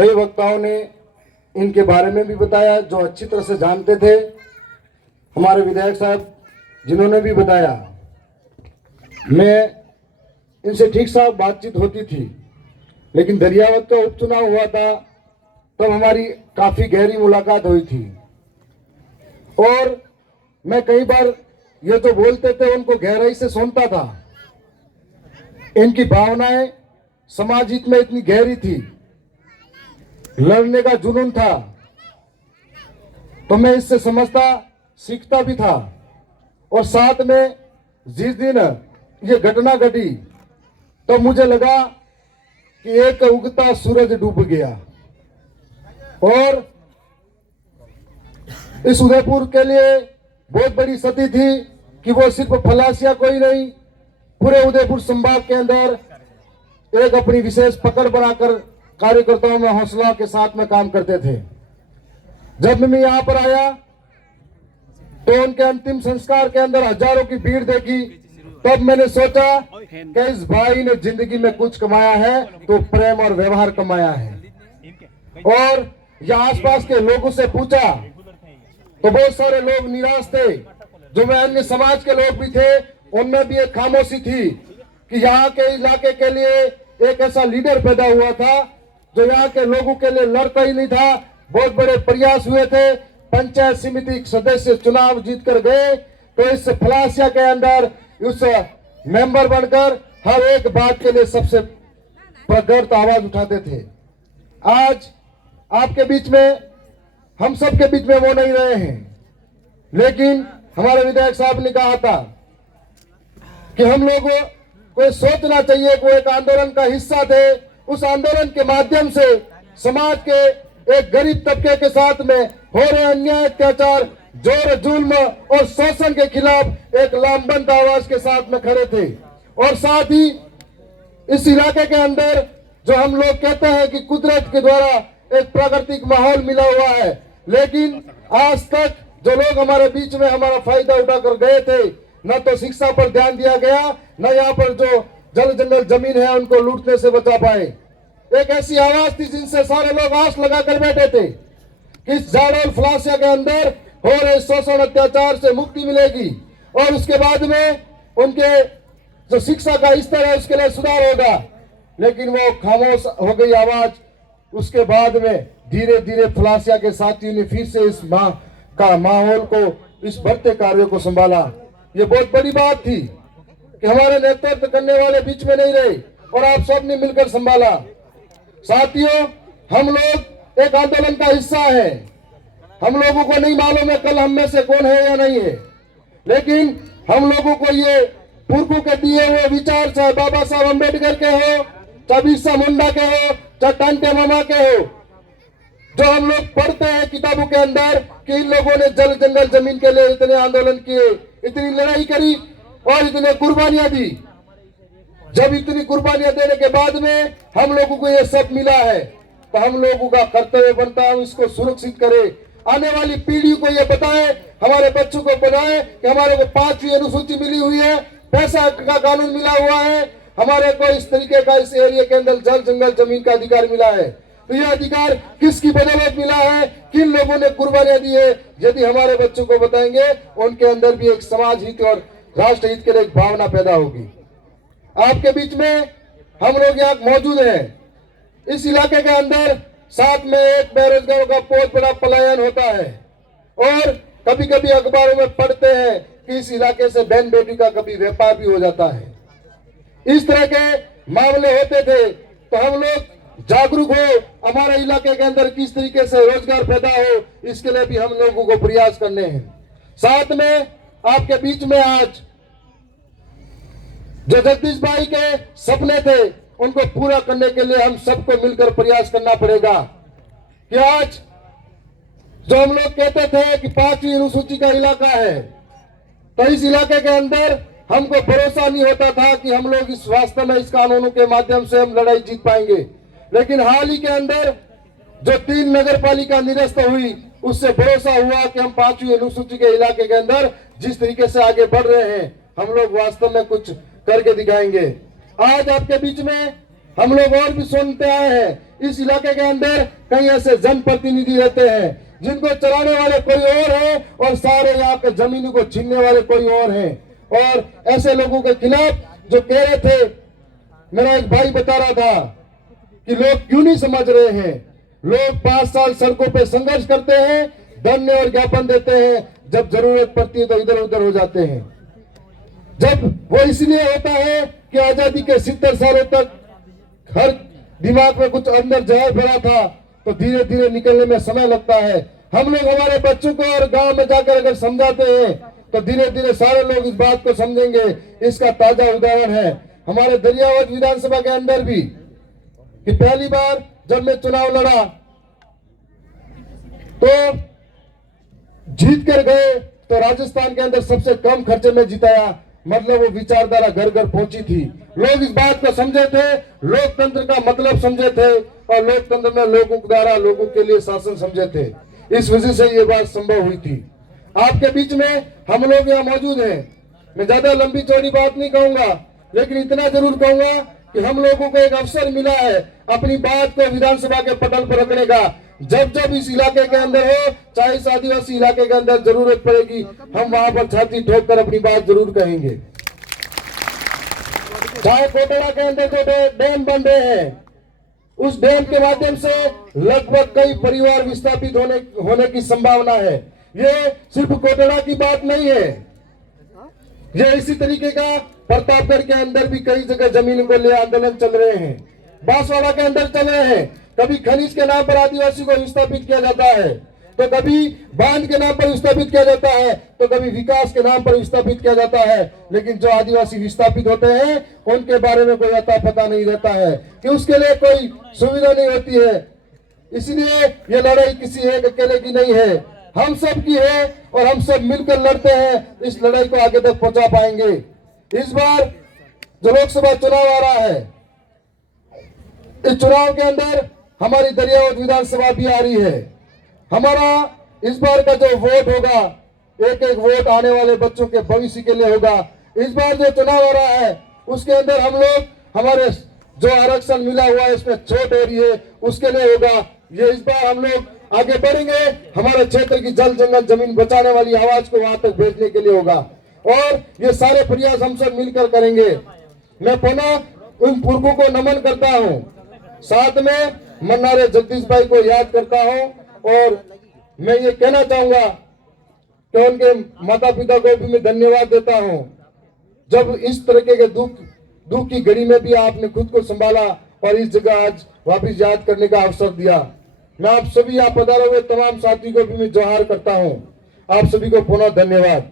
कई वक्ताओं ने इनके बारे में भी बताया जो अच्छी तरह से जानते थे। हमारे विधायक साहब जिन्होंने भी बताया, मैं इनसे ठीक साफ बातचीत होती थी, लेकिन दरियावत का उपचुनाव हुआ था तब हमारी काफी गहरी मुलाकात हुई थी और मैं कई बार ये जो बोलते थे उनको गहराई से सुनता था। इनकी भावनाएं समाज हित में इतनी गहरी थी, लड़ने का जुनून था, तो मैं इससे समझता सीखता भी था। और साथ में जिस दिन ये घटना घटी तो मुझे लगा कि एक उगता सूरज डूब गया और इस उदयपुर के लिए बहुत बड़ी क्षति थी कि वो सिर्फ फलासिया को ही नहीं, पूरे उदयपुर संभाग के अंदर एक अपनी विशेष पकड़ बनाकर कार्यकर्ताओं में हौसला के साथ में काम करते थे। जब मैं यहाँ पर आया तो उनके अंतिम संस्कार के अंदर हजारों की भीड़ देखी, तब मैंने सोचा कि इस भाई ने जिंदगी में कुछ कमाया है तो प्रेम और व्यवहार कमाया है। और यहाँ आसपास के लोगों से पूछा तो बहुत सारे लोग निराश थे, जो मैं अन्य समाज के लोग भी थे, उनमें भी एक खामोशी थी कि यहाँ के इलाके के लिए एक ऐसा लीडर पैदा हुआ था जो यहाँ के लोगों के लिए लड़ता ही नहीं था। बहुत बड़े प्रयास हुए थे, पंचायत समिति सदस्य चुनाव जीत कर गए तो इस फलासिया के अंदर उस मेंबर बनकर हर एक बात के लिए सबसे प्रखर आवाज उठाते थे। आज आपके बीच में, हम सब के बीच में वो नहीं रहे हैं, लेकिन हमारे विधायक साहब ने कहा था कि हम लोगों को सोचना चाहिए कि वो एक आंदोलन का हिस्सा थे। उस आंदोलन के माध्यम से समाज के एक गरीब तबके के साथ में हो रहे अन्याय, अत्याचार, जोर जुल्म और शोषण के खिलाफ एक लामबंद आवाज के साथ में खड़े थे। और साथ ही इस इलाके के अंदर जो हम लोग कहते हैं कि कुदरत के द्वारा एक प्राकृतिक माहौल मिला हुआ है, लेकिन आज तक जो लोग हमारे बीच में हमारा फायदा उठाकर गए थे, न तो शिक्षा पर ध्यान दिया गया, न यहाँ पर जो जल जंगल जमीन है उनको लूटने से बचा पाए। एक ऐसी आवाज थी जिनसे सारे लोग आस लगा कर बैठे थे कि इस जाड़ोल फलासिया के अंदर हो रहे शोषण अत्याचार से मुक्ति मिलेगी और उसके बाद में उनके जो शिक्षा का स्तर है उसके लिए सुधार होगा। लेकिन वो खामोश हो गई आवाज। उसके बाद में धीरे धीरे फलासिया के साथियों ने फिर से इस माहौल को, इस बढ़ते कार्यों को संभाला। ये बहुत बड़ी बात थी कि हमारे नेतृत्व करने वाले बीच में नहीं रहे और आप सब ने मिलकर संभाला। साथियों, हम लोग एक आंदोलन का हिस्सा है। हम लोगों को नहीं मालूम है कल हम में से कौन है या नहीं है, लेकिन हम लोगों को ये पुरखों के दिए हुए विचार, चाहे बाबा साहब अम्बेडकर के हो, चाहे बिरसा मुंडा के हो, चाहे टांटे मामा के हो, जो हम लोग पढ़ते हैं किताबों के अंदर कि इन लोगों ने जल जंगल जमीन के लिए इतने आंदोलन किए, इतनी लड़ाई करी और इतने कुर्बानियां दी। जब इतनी कुर्बानियां देने के बाद में हम लोगों को ये सब मिला है, तो हम लोगों का कर्तव्य बनता है इसको सुरक्षित करें, आने वाली पीढ़ी को ये बताएं, हमारे बच्चों को बताएं कि हमारे को 5वीं अनुसूची मिली हुई है, पैसा का कानून मिला हुआ है, हमारे को इस तरीके का इस एरिया के अंदर जल जंगल जमीन का अधिकार मिला है। तो यह अधिकार किसकी बदौलत मिला है, किन लोगों ने कुर्बानियां दी है, यदि हमारे बच्चों को बताएंगे उनके अंदर भी एक समाज हित और राष्ट्र हित के लिए एक भावना पैदा होगी। आपके बीच में हम लोग यहाँ मौजूद हैं। इस इलाके के अंदर साथ में एक बेरोजगारों का बहुत बड़ा पलायन होता है और कभी कभी अखबारों में पढ़ते हैं कि इस इलाके से बहन बेटी का कभी व्यापार भी हो जाता है। इस तरह के मामले होते थे तो हम लोग जागरूक हो, हमारे इलाके के अंदर किस तरीके से रोजगार पैदा हो, इसके लिए भी हम लोगों को प्रयास करने हैं। साथ में आपके बीच में आज जो जगदीश भाई के सपने थे उनको पूरा करने के लिए हम सबको मिलकर प्रयास करना पड़ेगा। कि आज जो हम लोग कहते थे कि 5वीं अनुसूची का इलाका है, तो इस इलाके के अंदर हमको भरोसा नहीं होता था कि हम लोग इस वास्तव में इस कानूनों के माध्यम से हम लड़ाई जीत पाएंगे। लेकिन हाल ही के अंदर जो 3 नगर पालिका निरस्त हुई, उससे भरोसा हुआ कि हम 5वीं अनुसूची के इलाके के अंदर जिस तरीके से आगे बढ़ रहे हैं, हम लोग वास्तव में कुछ करके दिखाएंगे। आज आपके बीच में हम लोग और भी सुनते आए हैं इस इलाके के अंदर कई ऐसे जनप्रतिनिधि रहते हैं जिनको चलाने वाले कोई और है और सारे यहाँ के जमीनों को छीनने वाले कोई और हैं। और ऐसे लोगों के खिलाफ जो कह रहे थे, मेरा एक भाई बता रहा था कि लोग क्यों नहीं समझ रहे हैं। लोग 5 साल सड़कों पे संघर्ष करते हैं, धरने और ज्ञापन देते हैं, जब जरूरत पड़ती है तो इधर उधर हो जाते हैं। जब वो इसलिए होता है कि आजादी के 70 सालों तक हर दिमाग में कुछ अंदर जहर भरा था, तो धीरे धीरे निकलने में समय लगता है। हम लोग हमारे बच्चों को और गांव में जाकर अगर समझाते हैं तो धीरे धीरे सारे लोग इस बात को समझेंगे। इसका ताजा उदाहरण है हमारे दरियावद विधानसभा के अंदर भी कि पहली बार जब मैं चुनाव लड़ा तो जीत कर गए, तो राजस्थान के अंदर सबसे कम खर्चे में जिताया। मतलब वो विचारधारा घर घर पहुंची थी। लोग इस बात को समझे थे, लोकतंत्र का मतलब समझे थे और लोकतंत्र में लोगों द्वारा लोगों के लिए शासन समझे थे। इस वजह से ये बात संभव हुई थी। आपके बीच में हम लोग यहाँ मौजूद हैं। मैं ज्यादा लंबी चौड़ी बात नहीं कहूंगा, लेकिन इतना जरूर कहूंगा कि हम लोगों को एक अवसर मिला है अपनी बात को विधानसभा के पटल पर रखने का। जब जब इस इलाके के अंदर हो, चाहे इस आदिवासी इलाके के अंदर जरूरत पड़ेगी, हम वहां पर छाती ठोक कर अपनी बात जरूर कहेंगे। चाहे कोटड़ा के अंदर जो डैम बन रहे हैं, उस डैम के माध्यम से लगभग कई परिवार विस्थापित होने की संभावना है। ये सिर्फ कोटड़ा की बात नहीं है, ये इसी तरीके का प्रतापगढ़ के अंदर भी कई जगह जमीन को ले आंदोलन चल रहे हैं, बांसवाड़ा के अंदर चल रहे हैं। कभी खनिज के नाम पर आदिवासी को विस्थापित किया जाता है, तो कभी बांध के नाम पर विस्थापित किया जाता है, तो कभी विकास के नाम पर विस्थापित किया जाता है। लेकिन जो आदिवासी विस्थापित होते हैं उनके बारे में कोई अता पता नहीं रहता है कि उसके लिए कोई सुविधा नहीं होती है। इसलिए ये लड़ाई किसी एक अकेले की नहीं है, हम सब की है और हम सब मिलकर लड़ते हैं, इस लड़ाई को आगे तक पहुंचा पाएंगे। इस बार जो लोकसभा चुनाव आ रहा है, इस चुनाव के अंदर हमारी दरियावद विधानसभा भी आ रही है। हमारा इस बार का जो वोट होगा, एक एक वोट आने वाले बच्चों के भविष्य के लिए होगा। इस बार जो चुनाव हो रहा है उसके अंदर हम लोग हमारे जो आरक्षण मिला हुआ है इसमें छूट हो रही है, उसके लिए होगा। ये इस बार हम लोग आगे बढ़ेंगे, हमारे क्षेत्र की जल जंगल जमीन बचाने वाली आवाज को वहां तक भेजने के लिए होगा और ये सारे प्रयास हम सब मिलकर करेंगे। मैं पुनः उन पुरखों को नमन करता हूँ, साथ में मन्नारे जगदीश भाई को याद करता हूँ और मैं ये कहना चाहूंगा कि उनके माता पिता को भी मैं धन्यवाद देता हूँ। जब इस तरीके के दुख की घड़ी में भी आपने खुद को संभाला और इस जगह आज वापिस याद करने का अवसर दिया। मैं आप सभी यहाँ पधारे हुए तमाम साथी को भी मैं जोहार करता हूँ। आप सभी को पुनः धन्यवाद।